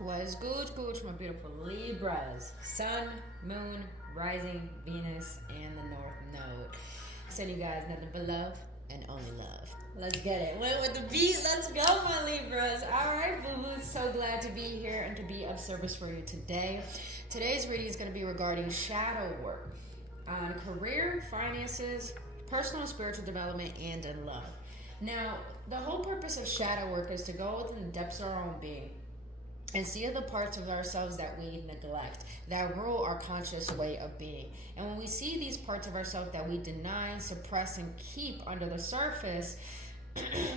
Was good, my beautiful Libras. Sun, Moon, Rising, Venus, and the North Node. Send you guys nothing but love and only love. Let's get it. Went with the beat. Let's go, my Libras. All right, boo-boos. So glad to be here and to be of service for you today. Today's reading is going to be regarding shadow work on career, finances, personal and spiritual development, and in love. Now, the whole purpose of shadow work is to go within the depths of our own being and see the parts of ourselves that we neglect, that rule our conscious way of being. And when we see these parts of ourselves that we deny, suppress, and keep under the surface,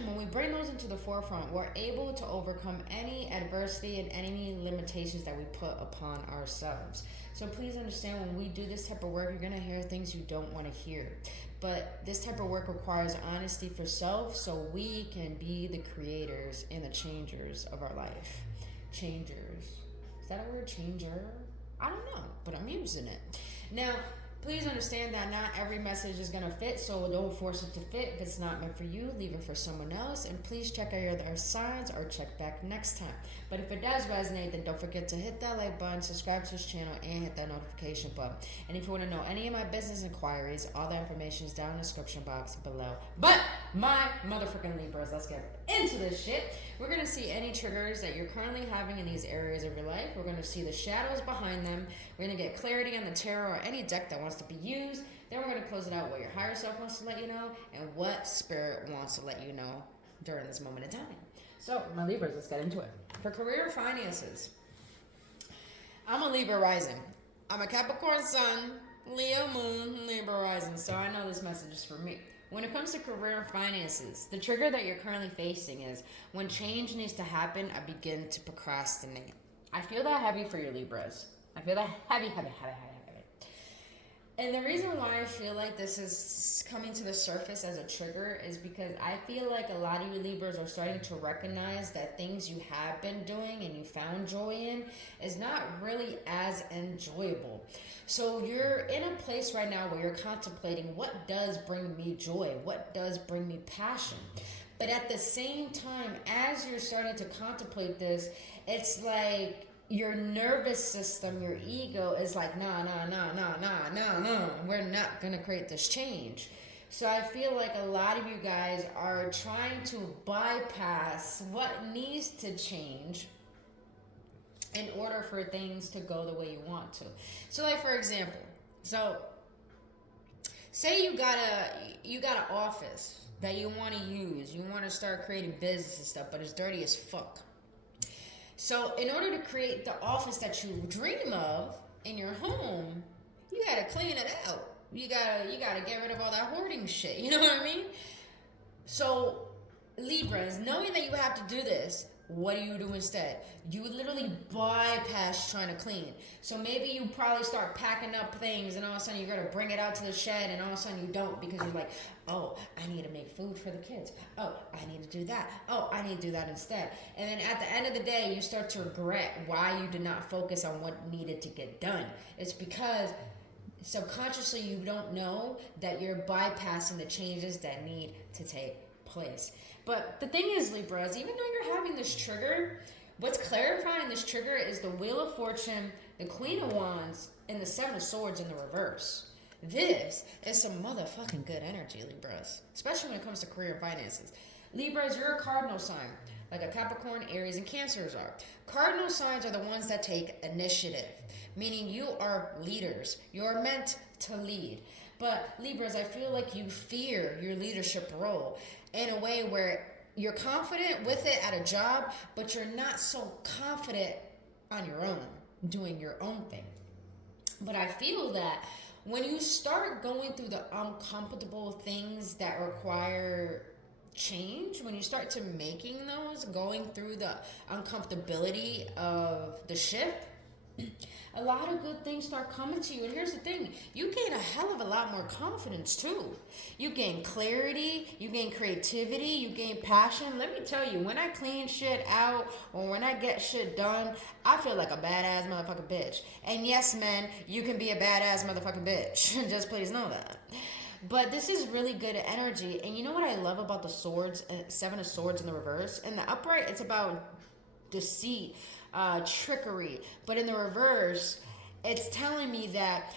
when we bring those into the forefront, we're able to overcome any adversity and any limitations that we put upon ourselves. So please understand, when we do this type of work, you're going to hear things you don't want to hear. But this type of work requires honesty for self so we can be the creators and the changers of our life. Changers. Is that a word? Changer? I don't know, but I'm using it. Now, please understand that not every message is going to fit, so don't force it to fit. If it's not meant for you, leave it for someone else. And please check out your other signs or check back next time. But if it does resonate, then don't forget to hit that like button, subscribe to this channel, and hit that notification button. And if you want to know any of my business inquiries, all the information is down in the description box below. But my motherfucking Libras, let's get into this shit. We're going to see any triggers that you're currently having in these areas of your life. We're going to see the shadows behind them. We're going to get clarity on the tarot or any deck that wants to be used. Then we're going to close it out what your higher self wants to let you know and what spirit wants to let you know during this moment in time. So, my Libras, let's get into it. For career finances, I'm a Libra rising. I'm a Capricorn sun, Leo moon, Libra rising. So I know this message is for me. When it comes to career finances, the trigger that you're currently facing is when change needs to happen, I begin to procrastinate. I feel that heavy for your Libras. I feel that heavy. And the reason why I feel like this is coming to the surface as a trigger is because I feel like a lot of you Libras are starting to recognize that things you have been doing and you found joy in is not really as enjoyable. So you're in a place right now where you're contemplating, what does bring me joy? What does bring me passion? But at the same time, as you're starting to contemplate this, it's like your nervous system, your ego is like, no, we're not going to create this change. So I feel like a lot of you guys are trying to bypass what needs to change in order for things to go the way you want to. So like, for example, say you got an office that you want to use. You want to start creating business and stuff, but it's dirty as fuck. So in order to create the office that you dream of in your home, you gotta clean it out. You gotta get rid of all that hoarding shit. You know what I mean? So Libras, knowing that you have to do this, what do you do instead? You literally bypass trying to clean. So maybe you probably start packing up things and all of a sudden you're going to bring it out to the shed and all of a sudden you don't because you're like, oh, I need to make food for the kids. Oh, I need to do that. Oh, I need to do that instead. And then at the end of the day, you start to regret why you did not focus on what needed to get done. It's because subconsciously you don't know that you're bypassing the changes that need to take place. But the thing is, Libras, even though you're having this trigger, what's clarifying this trigger is the Wheel of Fortune, the Queen of Wands, and the Seven of Swords in the reverse. This is some motherfucking good energy, Libras, especially when it comes to career and finances. Libras, you're a cardinal sign, like a Capricorn, Aries, and Cancers are. Cardinal signs are the ones that take initiative, meaning you are leaders. You're meant to lead. But Libras, I feel like you fear your leadership role in a way where you're confident with it at a job, but you're not so confident on your own, doing your own thing. But I feel that when you start going through the uncomfortable things that require change, when you start to making those, going through the uncomfortability of the shift, a lot of good things start coming to you. And here's the thing, you gain a hell of a lot more confidence too. You gain clarity, you gain creativity, you gain passion. Let me tell you, when I clean shit out or when I get shit done, I feel like a badass motherfucking bitch. And yes, men, you can be a badass motherfucking bitch. Just please know that. But this is really good energy. And you know what I love about the swords, Seven of Swords in the reverse? In the upright, it's about deceit, trickery. But in the reverse, it's telling me that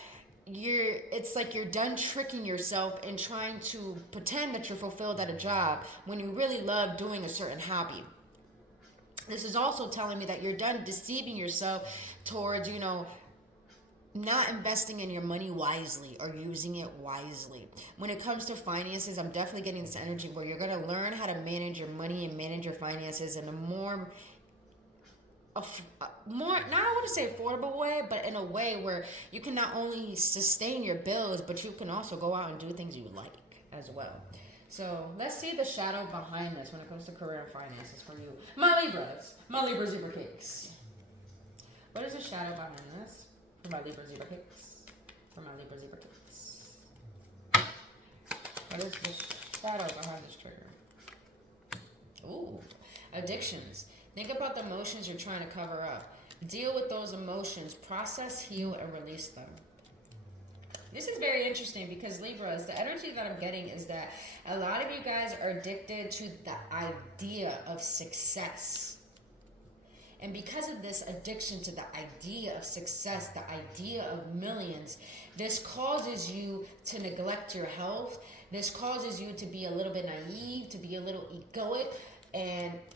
it's like you're done tricking yourself and trying to pretend that you're fulfilled at a job when you really love doing a certain hobby. This is also telling me that you're done deceiving yourself towards, not investing in your money wisely or using it wisely. When it comes to finances, I'm definitely getting this energy where you're going to learn how to manage your money and manage your finances in a more, not I want to say affordable way, but in a way where you can not only sustain your bills, but you can also go out and do things you like as well. So let's see the shadow behind this when it comes to career and finances for you, my Libra Zebra cakes. What is the shadow behind this? For my Libra Zebra cakes. What is the shadow behind this trigger? Ooh, addictions. Think about the emotions you're trying to cover up. Deal with those emotions. Process, heal, and release them. This is very interesting because Libras, the energy that I'm getting is that a lot of you guys are addicted to the idea of success. And because of this addiction to the idea of success, the idea of millions, this causes you to neglect your health. This causes you to be a little bit naive, to be a little egoic.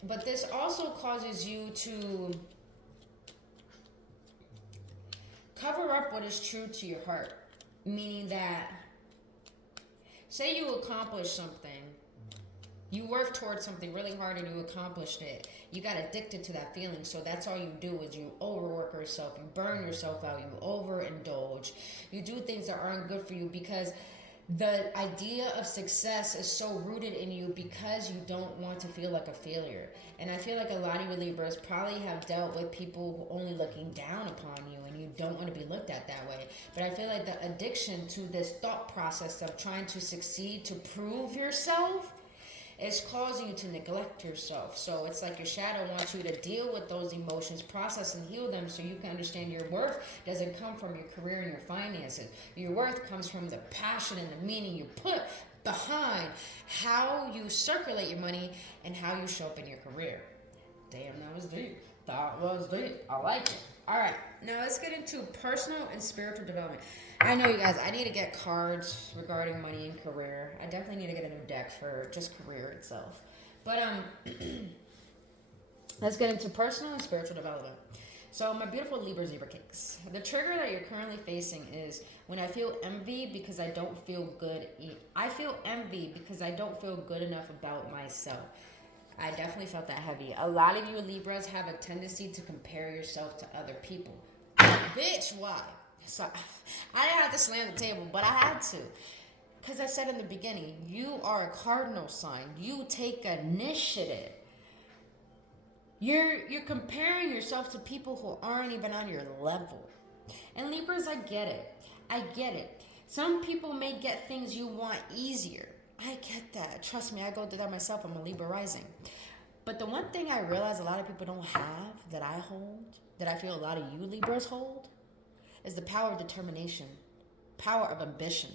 But this also causes you to cover up what is true to your heart. Meaning that, say you accomplish something. You work towards something really hard and you accomplished it. You got addicted to that feeling. So that's all you do is you overwork yourself. You burn yourself out. You overindulge. You do things that aren't good for you because the idea of success is so rooted in you because you don't want to feel like a failure. And I feel like a lot of you Libras probably have dealt with people who only looking down upon you and you don't want to be looked at that way. But I feel like the addiction to this thought process of trying to succeed, to prove yourself, it's causing you to neglect yourself. So it's like your shadow wants you to deal with those emotions, process and heal them so you can understand your worth doesn't come from your career and your finances. Your worth comes from the passion and the meaning you put behind how you circulate your money and how you show up in your career. Damn, that was deep. I like it. All right, now let's get into personal and spiritual development. I know, you guys, I need to get cards regarding money and career. I definitely need to get a new deck for just career itself. But let's get into personal and spiritual development. So my beautiful Libra Zebra cakes. The trigger that you're currently facing is when I feel envy because I don't feel good. I feel envy because I don't feel good enough about myself. I definitely felt that heavy. A lot of you Libras have a tendency to compare yourself to other people. Bitch, why? So I didn't have to slam the table, but I had to. Because I said in the beginning, you are a cardinal sign. You take initiative. You're comparing yourself to people who aren't even on your level. And Libras, I get it. Some people may get things you want easier. I get that. Trust me, I go through that myself. I'm a Libra rising. But the one thing I realize a lot of people don't have that I hold, that I feel a lot of you Libras hold, is the power of determination, power of ambition,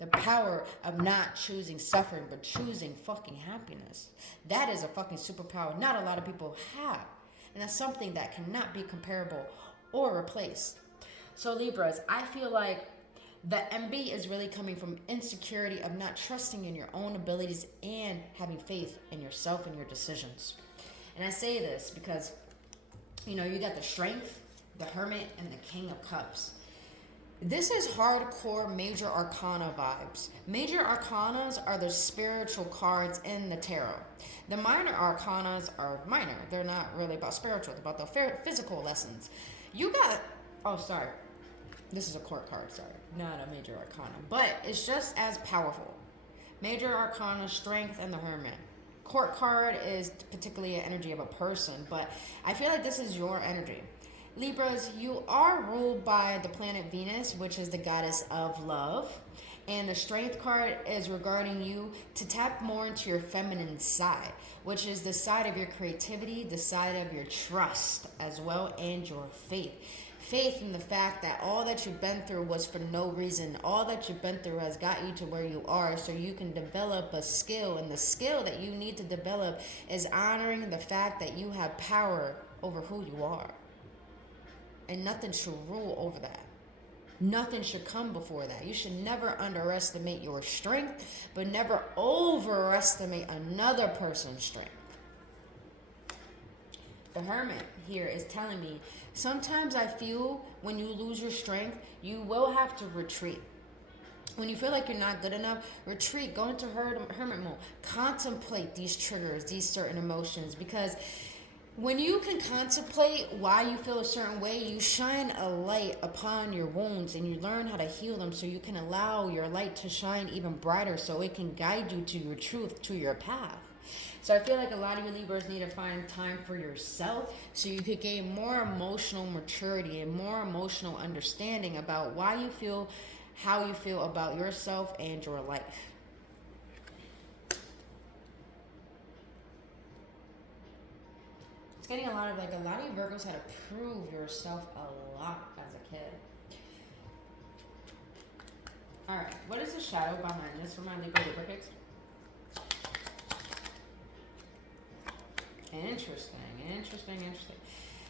the power of not choosing suffering, but choosing fucking happiness. That is a fucking superpower not a lot of people have. And that's something that cannot be comparable or replaced. So Libras, I feel like the envy is really coming from insecurity of not trusting in your own abilities and having faith in yourself and your decisions. And I say this because, you got the Strength, the Hermit, and the King of Cups. This is hardcore major arcana vibes. Major arcanas are the spiritual cards in the tarot. The minor arcanas are minor. They're not really about spiritual. They're about the physical lessons. This is a court card, not a major arcana. But it's just as powerful. Major arcana, Strength, and the Hermit. Court card is particularly an energy of a person, but I feel like this is your energy. Libras, you are ruled by the planet Venus, which is the goddess of love. And the Strength card is regarding you to tap more into your feminine side, which is the side of your creativity, the side of your trust as well, and your faith. Faith in the fact that all that you've been through was for no reason. All that you've been through has got you to where you are so you can develop a skill. And the skill that you need to develop is honoring the fact that you have power over who you are. And nothing should rule over that. Nothing should come before that. You should never underestimate your strength, but never overestimate another person's strength. The Hermit here is telling me, sometimes I feel when you lose your strength, you will have to retreat. When you feel like you're not good enough, retreat, go into hermit mode. Contemplate these triggers, these certain emotions, because when you can contemplate why you feel a certain way, you shine a light upon your wounds and you learn how to heal them, so you can allow your light to shine even brighter, so it can guide you to your truth, to your path. So I feel like a lot of you Libras need to find time for yourself so you could gain more emotional maturity and more emotional understanding about why you feel how you feel about yourself and your life. It's getting a lot of you Virgos had to prove yourself a lot as a kid. Alright, what is the shadow behind this for my Libra kicks? Interesting.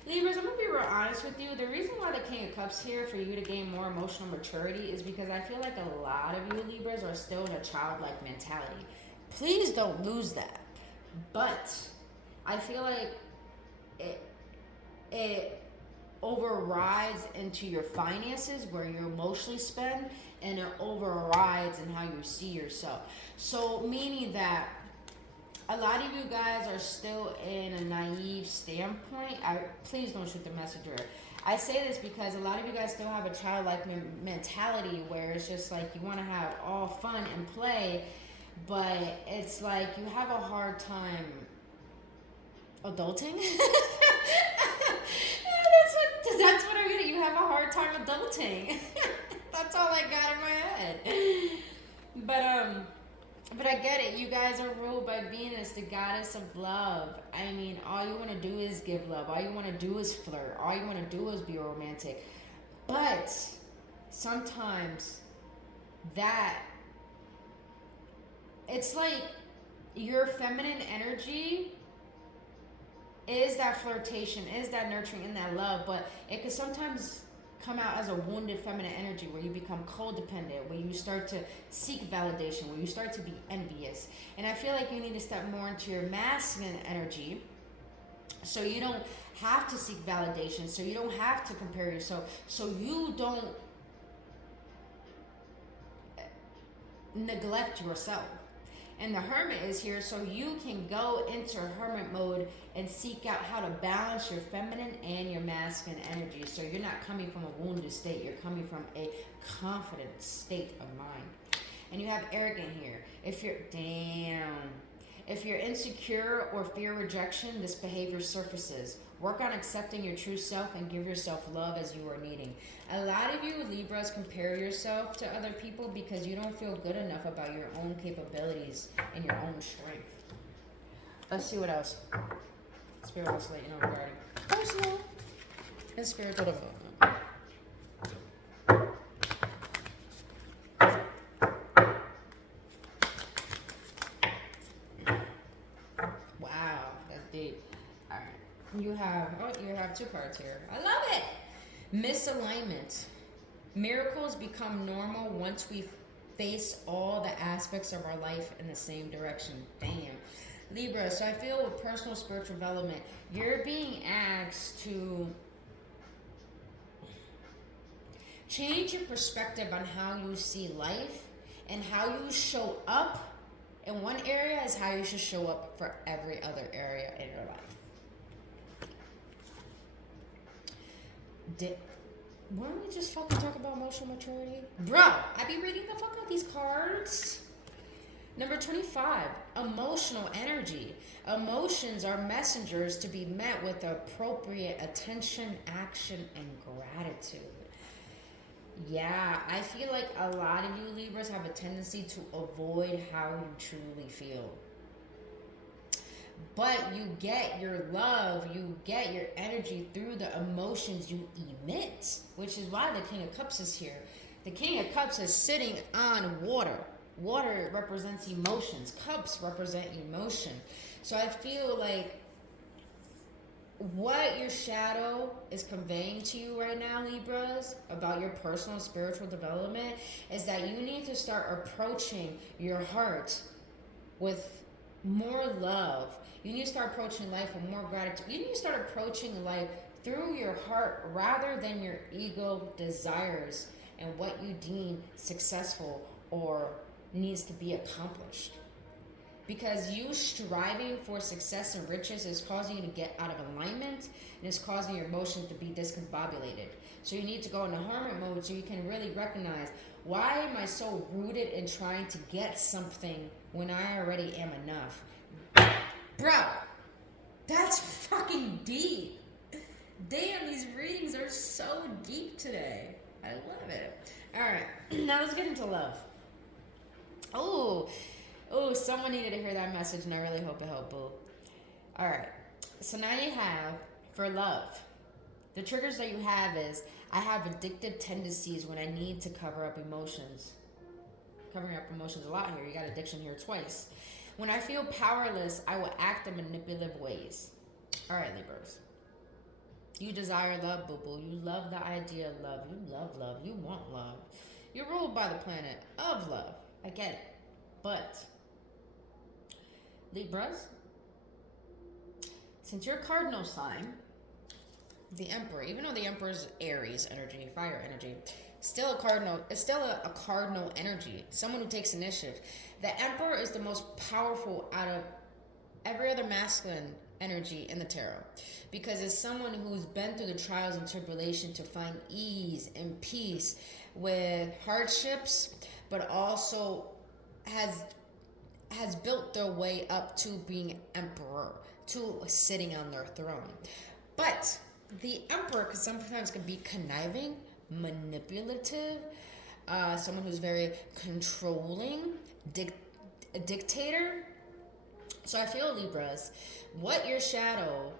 Libras, I'm going to be real honest with you. The reason why the King of Cups here for you to gain more emotional maturity is because I feel like a lot of you Libras are still in a childlike mentality. Please don't lose that. But I feel like it overrides into your finances where you emotionally spend, and it overrides in how you see yourself. So meaning that a lot of you guys are still in a naive standpoint. Please don't shoot the messenger. I say this because a lot of you guys still have a childlike mentality where it's just like you want to have all fun and play, but it's like you have a hard time adulting. That's what I mean. You have a hard time adulting. That's all I got in my head. But I get it. You guys are ruled by Venus, the goddess of love. I mean, all you want to do is give love. All you want to do is flirt. All you want to do is be romantic. But sometimes it's like your feminine energy is that flirtation, is that nurturing, and that love, but it can sometimes come out as a wounded feminine energy where you become codependent, where you start to seek validation, where you start to be envious. And I feel like you need to step more into your masculine energy so you don't have to seek validation, so you don't have to compare yourself, so you don't neglect yourself. And the Hermit is here so you can go into hermit mode and seek out how to balance your feminine and your masculine energy. So you're not coming from a wounded state. You're coming from a confident state of mind. And you have arrogant here. If you're insecure or fear rejection, this behavior surfaces. Work on accepting your true self and give yourself love as you are needing. A lot of you Libras compare yourself to other people because you don't feel good enough about your own capabilities and your own strength. Let's see what else. Spirit wants to let you know regarding personal and spiritual development. Wow, that's deep. All right. You have two cards here. I love it. Misalignment. Miracles become normal once we face all the aspects of our life in the same direction. Damn. Libra, so I feel with personal spiritual development, you're being asked to change your perspective on how you see life, and how you show up in one area is how you should show up for every other area in your life. Weren't we just fucking talking about emotional maturity? Bro, I be reading the fuck out these cards. Number 25, emotional energy. Emotions are messengers to be met with appropriate attention, action, and gratitude. Yeah, I feel like a lot of you Libras have a tendency to avoid how you truly feel. But you get your love, you get your energy through the emotions you emit, which is why the King of Cups is here. The King of Cups is sitting on water. Water represents emotions. Cups represent emotion. So I feel like what your shadow is conveying to you right now, Libras, about your personal spiritual development is that you need to start approaching your heart with more love. You need to start approaching life with more gratitude. You need to start approaching life through your heart rather than your ego desires and what you deem successful or needs to be accomplished. Because you striving for success and riches is causing you to get out of alignment and it's causing your emotions to be discombobulated. So you need to go into hermit mode so you can really recognize, why am I so rooted in trying to get something when I already am enough? Bro, that's fucking deep. Damn, these readings are so deep today. I love it. Alright, now let's get into love. Oh, someone needed to hear that message, and I really hope it helped, boo. Alright, so now you have, for love, the triggers that you have is, I have addictive tendencies when I need to cover up emotions. Covering up emotions a lot here. You got addiction here twice. When I feel powerless, I will act in manipulative ways. Alright, Libras. You desire love, boo-boo. You love the idea of love. You love love. You want love. You're ruled by the planet of love. I get it. But, Libras, since your cardinal sign, the Emperor, even though the Emperor's Aries energy, fire energy, still a cardinal, it's still a cardinal energy, someone who takes initiative. The Emperor is the most powerful out of every other masculine energy in the tarot, because it's someone who's been through the trials and tribulation to find ease and peace with hardships, but also has built their way up to being emperor, to sitting on their throne. But the Emperor sometimes can be conniving, manipulative, someone who's very controlling, a dictator. So I feel, Libras, what your shadow,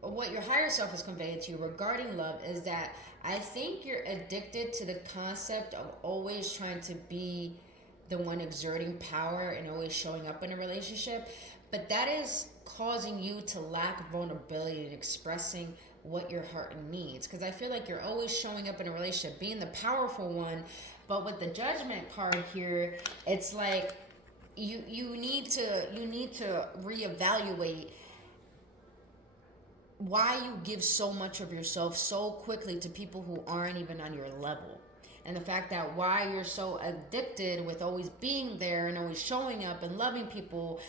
what your higher self is conveying to you regarding love is that I think you're addicted to the concept of always trying to be the one exerting power and always showing up in a relationship, but that is causing you to lack vulnerability and expressing what your heart needs. Because I feel like you're always showing up in a relationship, being the powerful one, but with the Judgment card here, it's like you need to reevaluate why you give so much of yourself so quickly to people who aren't even on your level. And the fact that why you're so addicted with always being there and always showing up and loving people,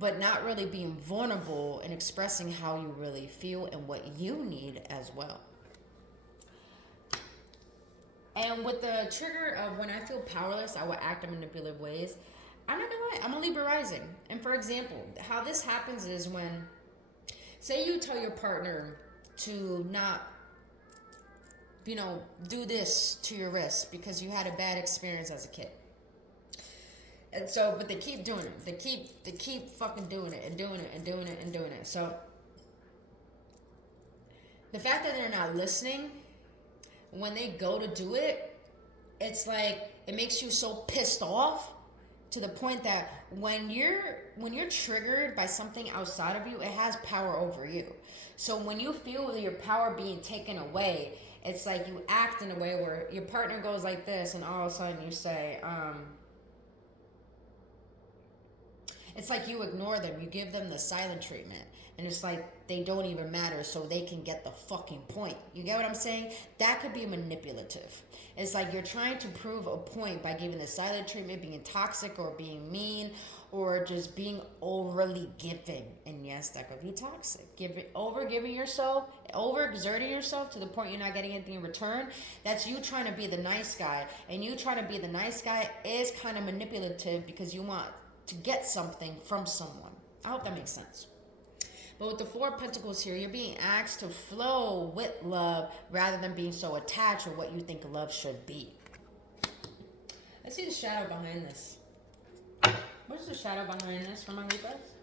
but not really being vulnerable and expressing how you really feel and what you need as well. And with the trigger of when I feel powerless, I will act in manipulative ways. I'm not gonna lie, I'm a Libra rising. And for example, how this happens is when, say you tell your partner to not, do this to your wrist because you had a bad experience as a kid. And so, but they keep doing it. They keep fucking doing it and doing it and doing it and doing it. So, the fact that they're not listening, when they go to do it, it's like, it makes you so pissed off to the point that when you're triggered by something outside of you, it has power over you. So when you feel your power being taken away, it's like you act in a way where your partner goes like this, and all of a sudden you say, it's like you ignore them. You give them the silent treatment. And it's like they don't even matter so they can get the fucking point. You get what I'm saying? That could be manipulative. It's like you're trying to prove a point by giving the silent treatment, being toxic or being mean, or just being overly giving. And yes, that could be toxic. Overexerting yourself to the point you're not getting anything in return. That's you trying to be the nice guy. And you trying to be the nice guy is kind of manipulative because you want to get something from someone. I hope that makes sense. But with the Four of Pentacles here, you're being asked to flow with love rather than being so attached with what you think love should be. Let's see the shadow behind this. What is the shadow behind this for my Libras?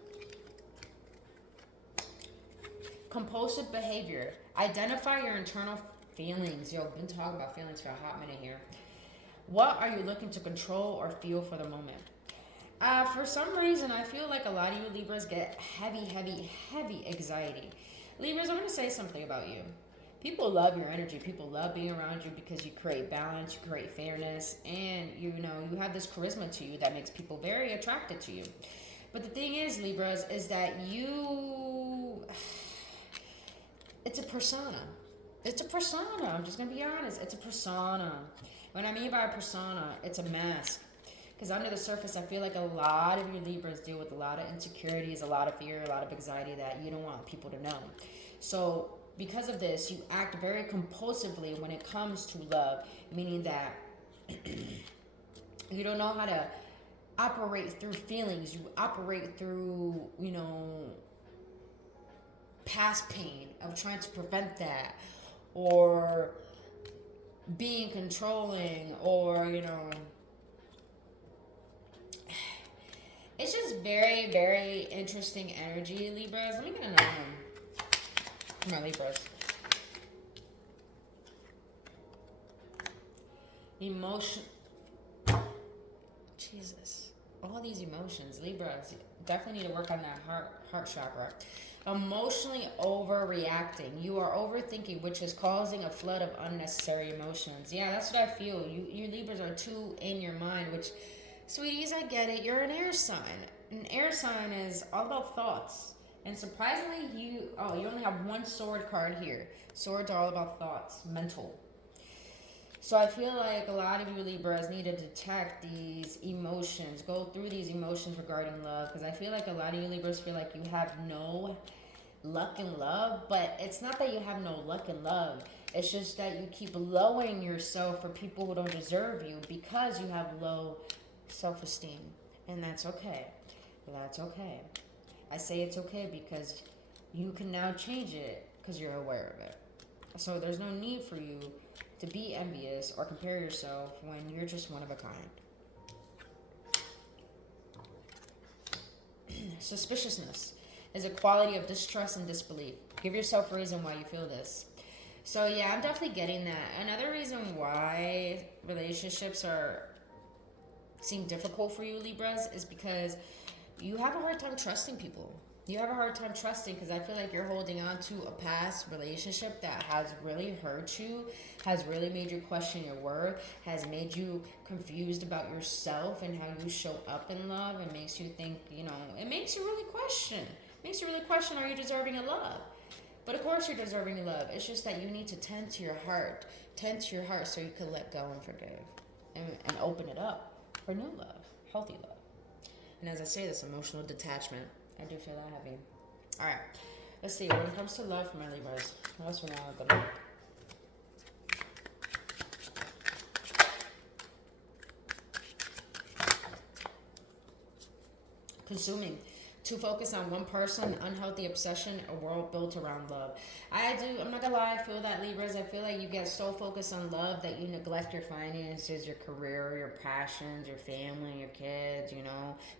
Compulsive behavior. Identify your internal feelings. Yo, I've been talking about feelings for a hot minute here. What are you looking to control or feel for the moment? For some reason, I feel like a lot of you Libras get heavy anxiety. Libras, I'm going to say something about you. People love your energy. People love being around you because you create balance, you create fairness, and you have this charisma to you that makes people very attracted to you. But the thing is, Libras, is that it's a persona. It's a persona. I'm just going to be honest. It's a persona. What I mean by a persona, it's a mask. Because under the surface, I feel like a lot of your Libras deal with a lot of insecurities, a lot of fear, a lot of anxiety that you don't want people to know. So because of this, you act very compulsively when it comes to love, meaning that you don't know how to operate through feelings. You operate through, past pain of trying to prevent that, or being controlling, or, it's just very, very interesting energy, Libras. Let me get another one. Come on, Libras. Emotion. Jesus. All these emotions, Libras. Definitely need to work on that heart chakra. Emotionally overreacting. You are overthinking, which is causing a flood of unnecessary emotions. Yeah, that's what I feel. You Libras are too in your mind, which, sweeties, I get it. You're an air sign. An air sign is all about thoughts. And surprisingly, you only have one sword card here. Swords are all about thoughts, mental. So I feel like a lot of you Libras need to detect these emotions, go through these emotions regarding love, because I feel like a lot of you Libras feel like you have no luck in love, but it's not that you have no luck in love. It's just that you keep lowering yourself for people who don't deserve you because you have low self-esteem, and that's okay. That's okay. I say it's okay because you can now change it because you're aware of it. So there's no need for you to be envious or compare yourself when you're just one of a kind. Suspiciousness is a quality of distrust and disbelief. Give yourself a reason why you feel this. So yeah, I'm definitely getting that. Another reason why relationships seem difficult for you Libras is because you have a hard time trusting people. You have a hard time trusting because I feel like you're holding on to a past relationship that has really hurt you, has really made you question your worth, has made you confused about yourself and how you show up in love, and makes you think, it makes you really question. It makes you really question, are you deserving of love? But of course you're deserving of love. It's just that you need to tend to your heart. Tend to your heart so you can let go and forgive. And open it up for new love, healthy love. And as I say this, emotional detachment. I do feel that heavy. Alright. Let's see. When it comes to love for my Libras, what else we know about them? Consuming. To focus on one person, unhealthy obsession, a world built around love. I'm not gonna lie, I feel that, Libras. I feel like you get so focused on love that you neglect your finances, your career, your passions, your family, your kids,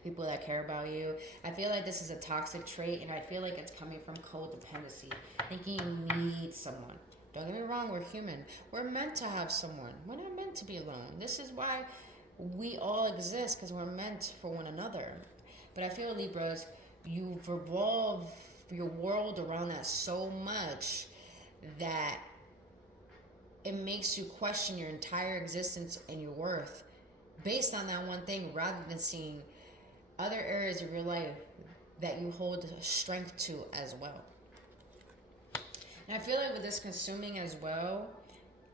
people that care about you. I feel like this is a toxic trait, and I feel like it's coming from codependency, thinking you need someone. Don't get me wrong, we're human. We're meant to have someone. We're not meant to be alone. This is why we all exist, because we're meant for one another. But I feel, Libras, you've revolved your world around that so much that it makes you question your entire existence and your worth based on that one thing, rather than seeing other areas of your life that you hold strength to as well. And I feel like with this consuming as well,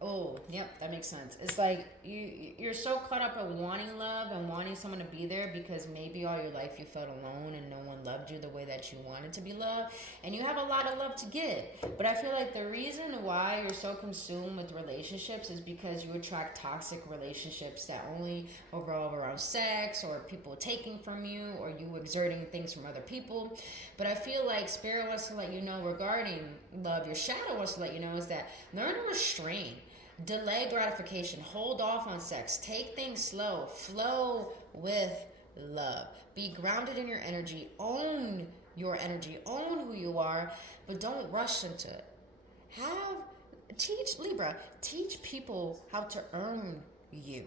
oh, yep, that makes sense. It's like you're so caught up in wanting love and wanting someone to be there because maybe all your life you felt alone and no one loved you the way that you wanted to be loved. And you have a lot of love to give. But I feel like the reason why you're so consumed with relationships is because you attract toxic relationships that only revolve around sex, or people taking from you, or you exerting things from other people. But I feel like Spirit wants to let you know regarding love, your shadow wants to let you know, is that learn to restrain. Delay gratification. Hold off on sex. Take things slow. Flow with love. Be grounded in your energy. Own your energy. Own who you are, but don't rush into it. Teach people how to earn you.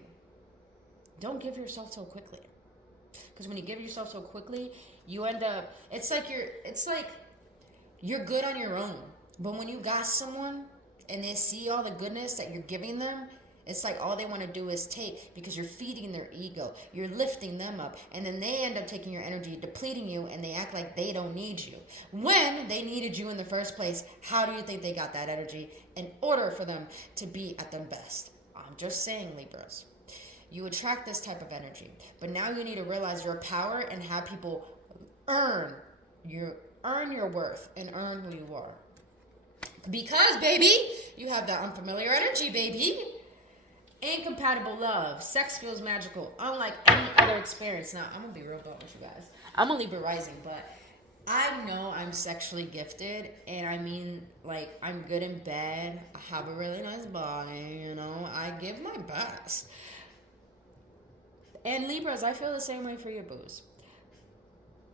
Don't give yourself so quickly. Because when you give yourself so quickly, you end up, it's like You're good on your own. But when you got someone and they see all the goodness that you're giving them, it's like all they want to do is take, because you're feeding their ego. You're lifting them up. And then they end up taking your energy, depleting you, and they act like they don't need you. When they needed you in the first place, how do you think they got that energy in order for them to be at their best? I'm just saying, Libras. You attract this type of energy. But now you need to realize your power and have people earn your worth and earn who you are. Because, baby, you have that unfamiliar energy, baby. Incompatible love. Sex feels magical, unlike any other experience. Now, I'm going to be real blunt with you guys. I'm a Libra rising, but I know I'm sexually gifted, and I mean, like, I'm good in bed. I have a really nice body, you know. I give my best. And Libras, I feel the same way for you, boos.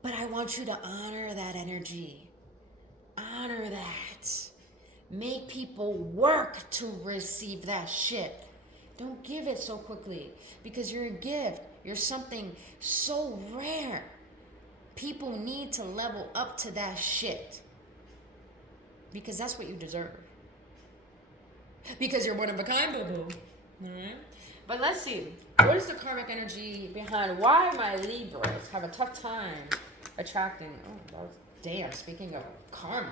But I want you to honor that energy. Honor that. Make people work to receive that shit. Don't give it so quickly, because you're a gift. You're something so rare. People need to level up to that shit, because that's what you deserve. Because you're one of a kind, boo-boo. Alright? But let's see. What is the karmic energy behind why my Libras have a tough time attracting... Oh, damn, speaking of karma.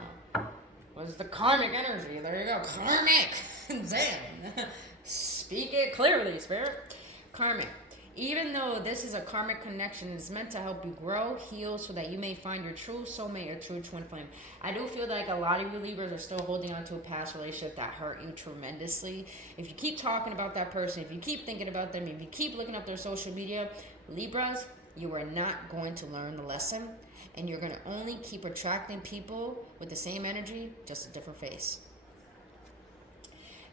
What is the karmic energy? There you go. Karmic. Damn. Speak it clearly, Spirit. Karmic. Even though this is a karmic connection, it's meant to help you grow, heal, so that you may find your true soulmate or true twin flame. I do feel like a lot of you Libras are still holding on to a past relationship that hurt you tremendously. If you keep talking about that person, if you keep thinking about them, if you keep looking up their social media, Libras, you are not going to learn the lesson, and you're going to only keep attracting people with the same energy, just a different face.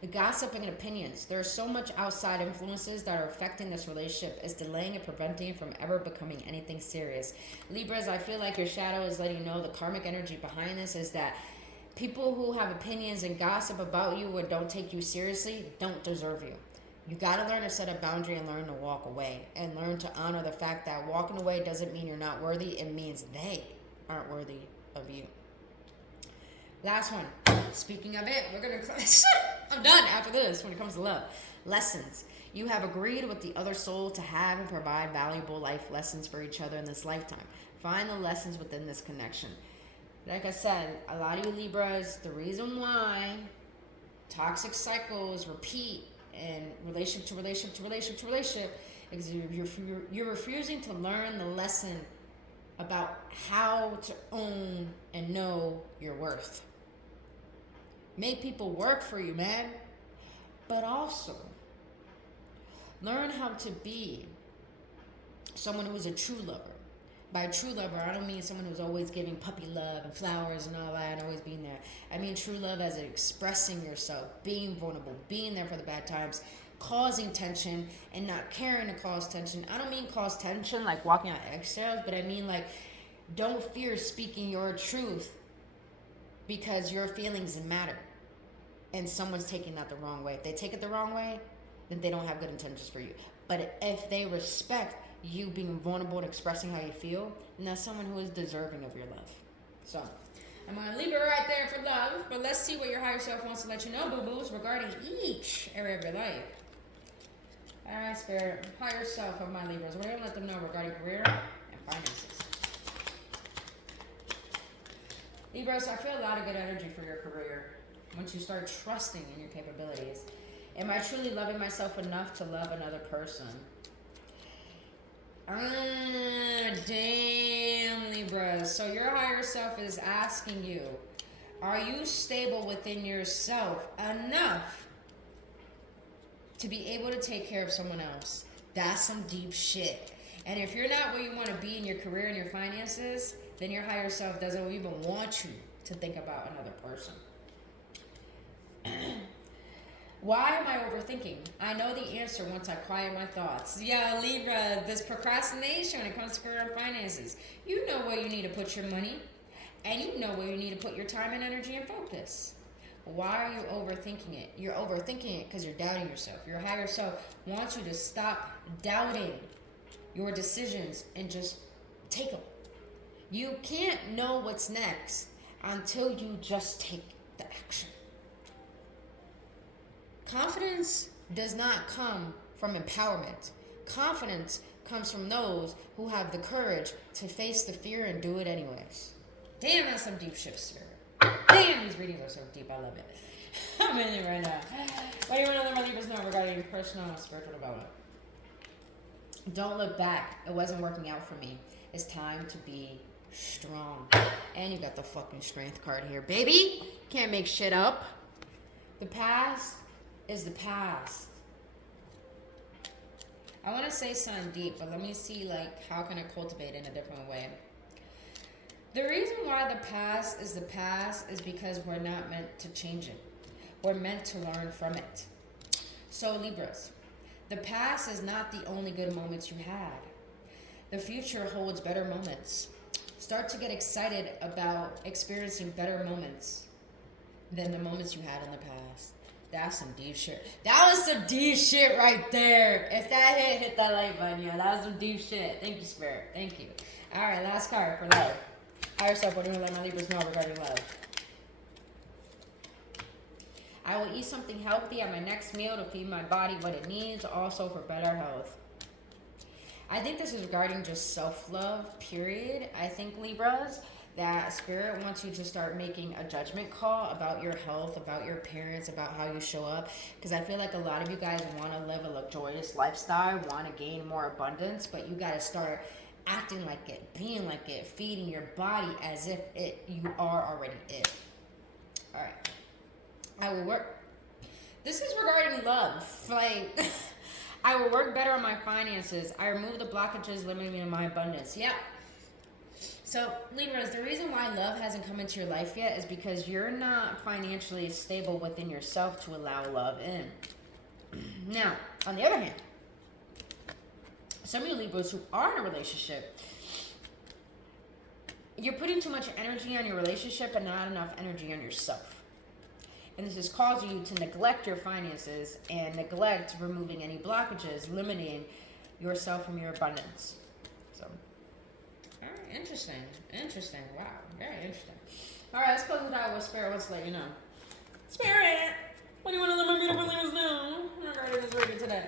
The gossiping and opinions. There are so much outside influences that are affecting this relationship. It's delaying and preventing it from ever becoming anything serious. Libras, I feel like your shadow is letting you know the karmic energy behind this is that people who have opinions and gossip about you or don't take you seriously don't deserve you. You got to learn to set a boundary and learn to walk away, and learn to honor the fact that walking away doesn't mean you're not worthy. It means they aren't worthy of you. Last one. Speaking of it, we're going to... I'm done after this when it comes to love. Lessons. You have agreed with the other soul to have and provide valuable life lessons for each other in this lifetime. Find the lessons within this connection. Like I said, a lot of you Libras, the reason why toxic cycles repeat and relationship to relationship to relationship to relationship is you're refusing to learn the lesson about how to own and know your worth. Make people work for you, man. But also, learn how to be someone who is a true lover. By true lover, I don't mean someone who's always giving puppy love and flowers and all that and always being there. I mean true love as expressing yourself, being vulnerable, being there for the bad times, causing tension and not caring to cause tension. I don't mean cause tension like walking on eggshells, but I mean like don't fear speaking your truth because your feelings matter. And someone's taking that the wrong way. If they take it the wrong way, then they don't have good intentions for you. But if they respect you being vulnerable and expressing how you feel, then that's someone who is deserving of your love. So, I'm going to leave it right there for love. But let's see what your higher self wants to let you know, boo-boos, regarding each area of your life. All right, Spirit. Higher self of my Libras. We're going to let them know regarding career and finances. Libras, I feel a lot of good energy for your career once you start trusting in your capabilities. Am I truly loving myself enough to love another person? Damn, Libras. So your higher self is asking you, are you stable within yourself enough to be able to take care of someone else? That's some deep shit. And if you're not where you want to be in your career and your finances, then your higher self doesn't even want you to think about another person. Why am I overthinking? I know the answer once I quiet my thoughts. Yeah, Libra, this procrastination when it comes to career and finances. You know where you need to put your money, and you know where you need to put your time and energy and focus. Why are you overthinking it? You're overthinking it because you're doubting yourself. Your higher self wants you to stop doubting your decisions and just take them. You can't know what's next until you just take the action. Confidence does not come from empowerment. Confidence comes from those who have the courage to face the fear and do it anyways. Damn, that's some deep shit, Spirit. Damn, these readings are so deep. I love it. I'm in it right now. What do you want to let my Libras know regarding your personal and spiritual development? Don't look back. It wasn't working out for me. It's time to be strong. And you got the fucking strength card here, baby. Can't make shit up. The past is the past. I want to say something deep, but let me see, like, how can I cultivate it in a different way? The reason why the past is because we're not meant to change it. We're meant to learn from it. So, Libras, the past is not the only good moments you had. The future holds better moments. Start to get excited about experiencing better moments than the moments you had in the past. That's some deep shit. That was some deep shit right there. If that hit that like button, yo. That was some deep shit. Thank you, Spirit. Thank you. All right, last card for love. Higher self, what do you want to let my Libras know regarding love? I will eat something healthy at my next meal to feed my body what it needs, also for better health. I think this is regarding just self-love, period. I think, Libras, that Spirit wants you to start making a judgment call about your health, about your appearance, about how you show up. Because I feel like a lot of you guys want to live a luxurious lifestyle, want to gain more abundance, but you got to start acting like it, being like it, feeding your body as if you are already it. All right. I will work. This is regarding love. Like, I will work better on my finances. I remove the blockages limiting my abundance. Yep. So, Libras, the reason why love hasn't come into your life yet is because you're not financially stable within yourself to allow love in. Now, on the other hand, some of you Libras who are in a relationship, you're putting too much energy on your relationship and not enough energy on yourself. And this is causing you to neglect your finances and neglect removing any blockages, limiting yourself from your abundance. So, all right, interesting. Wow, very interesting. All right, let's close it out with Spirit. Wants to let you know. Spirit, what do you want to let my beautiful Libras know regarding this reading today?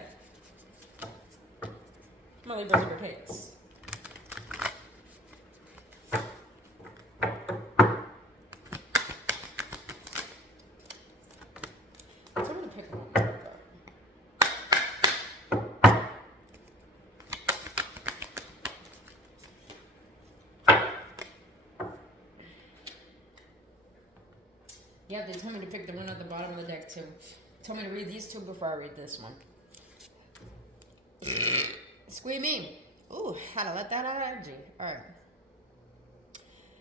My Libras in your case. Yeah, they told me to pick the one at the bottom of the deck too. Told me to read these two before I read this one. Squeeze me. Ooh, had to let that out of energy. All right.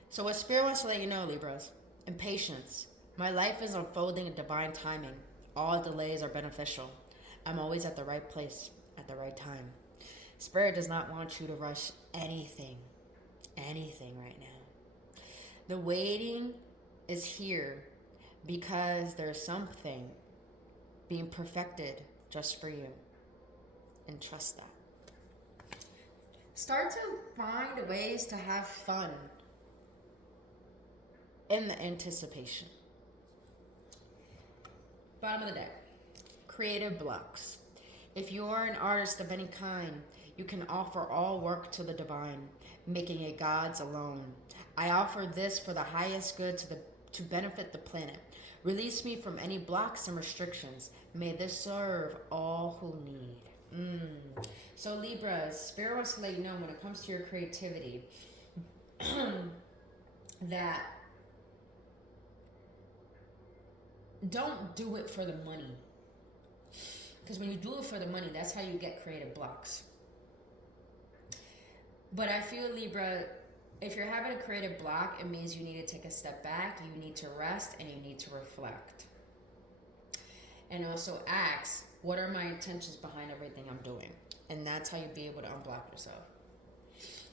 So what Spirit wants to let you know, Libras, impatience. My life is unfolding in divine timing. All delays are beneficial. I'm always at the right place at the right time. Spirit does not want you to rush anything right now. The waiting is here because there's something being perfected just for you. And trust that. Start to find ways to have fun in the anticipation. Bottom of the deck. Creative blocks. If you are an artist of any kind, you can offer all work to the divine, making it God's alone. I offer this for the highest good to benefit the planet. Release me from any blocks and restrictions. May this serve all who need. So Libras, Spirit wants to let you know when it comes to your creativity that don't do it for the money. Because when you do it for the money, that's how you get creative blocks. But I feel, Libra, if you're having a creative block, it means you need to take a step back, you need to rest, and you need to reflect. And also ask, what are my intentions behind everything I'm doing? And that's how you'll be able to unblock yourself.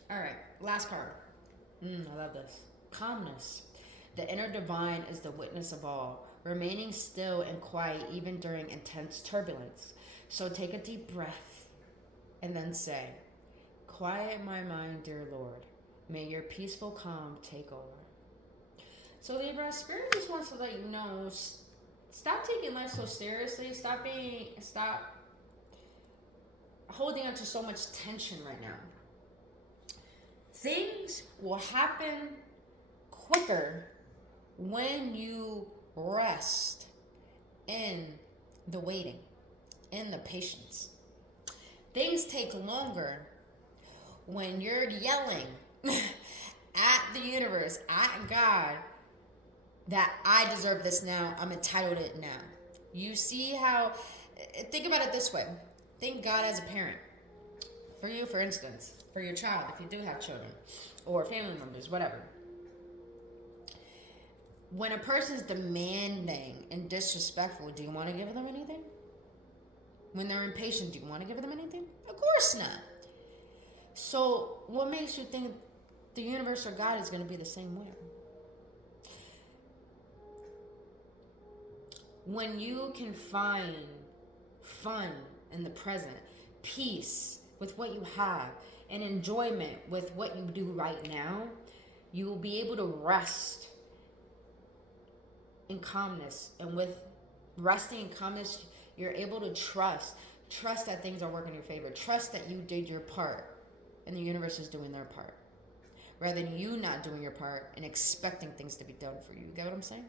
All right, last card. I love this. Calmness. The inner divine is the witness of all, remaining still and quiet even during intense turbulence. So take a deep breath and then say, quiet my mind, dear Lord. May your peaceful calm take over. So Libra, Spirit just wants to let you know, stop taking life so seriously. Stop holding on to so much tension right now. Things will happen quicker when you rest in the waiting, in the patience. Things take longer when you're yelling at the universe, at God, that I deserve this now, I'm entitled to it now. You see how, think about it this way. Think God as a parent. For you, for instance, for your child, if you do have children, or family members, whatever. When a person's demanding and disrespectful, do you want to give them anything? When they're impatient, do you want to give them anything? Of course not. So what makes you think the universe or God is going to be the same way? When you can find fun in the present, peace with what you have, and enjoyment with what you do right now, you will be able to rest in calmness. And with resting in calmness, you're able to trust that things are working in your favor, trust that you did your part and the universe is doing their part, rather than you not doing your part and expecting things to be done for you. You get what I'm saying?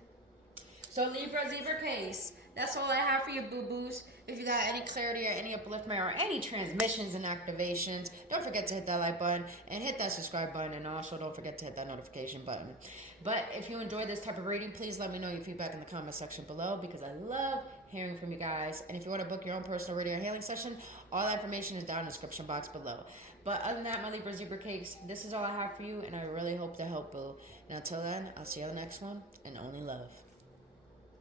So Libra case, that's all I have for you, boo-boos. If you got any clarity or any upliftment or any transmissions and activations, don't forget to hit that like button and hit that subscribe button, and also don't forget to hit that notification button. But if you enjoyed this type of reading, please let me know your feedback in the comment section below, because I love hearing from you guys. And if you want to book your own personal reading or healing session, all that information is down in the description box below. But other than that, my Libra cakes, this is all I have for you, and I really hope to help, boo. And until then, I'll see you on the next one, and only love.